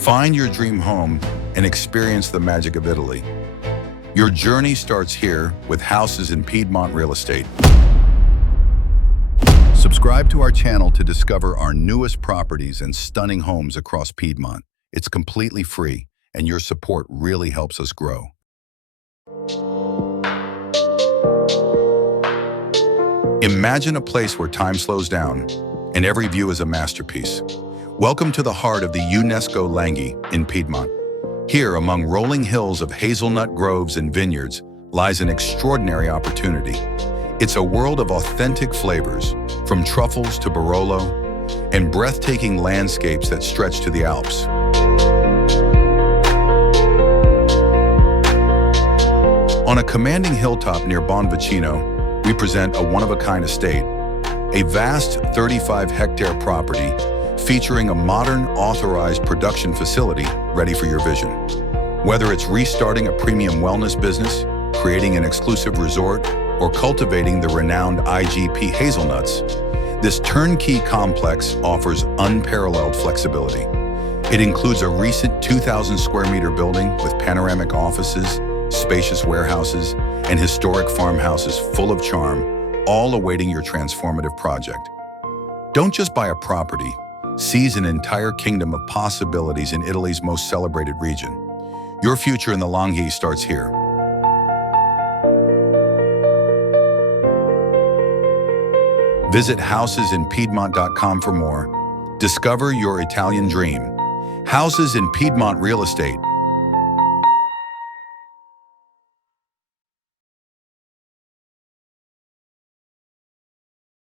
Find your dream home and experience the magic of Italy. Your journey starts here with Houses in Piedmont Real Estate. Subscribe to our channel to discover our newest properties and stunning homes across Piedmont. It's completely free, and your support really helps us grow. Imagine a place where time slows down and every view is a masterpiece. Welcome to the heart of the UNESCO Langhe in Piedmont. Here, among rolling hills of hazelnut groves and vineyards, lies an extraordinary opportunity. It's a world of authentic flavors, from truffles to Barolo, and breathtaking landscapes that stretch to the Alps. On a commanding hilltop near Bonvicino, we present a one-of-a-kind estate, a vast 35-hectare property featuring a modern, authorized production facility ready for your vision. Whether it's restarting a premium wellness business, creating an exclusive resort, or cultivating the renowned IGP Hazelnuts, this turnkey complex offers unparalleled flexibility. It includes a recent 2,000 square meter building with panoramic offices, spacious warehouses, and historic farmhouses full of charm, all awaiting your transformative project. Don't just buy a property, seize an entire kingdom of possibilities in Italy's most celebrated region. Your future in the Langhe starts here. Visit housesinpiedmont.com for more. Discover your Italian dream. Houses in Piedmont Real Estate.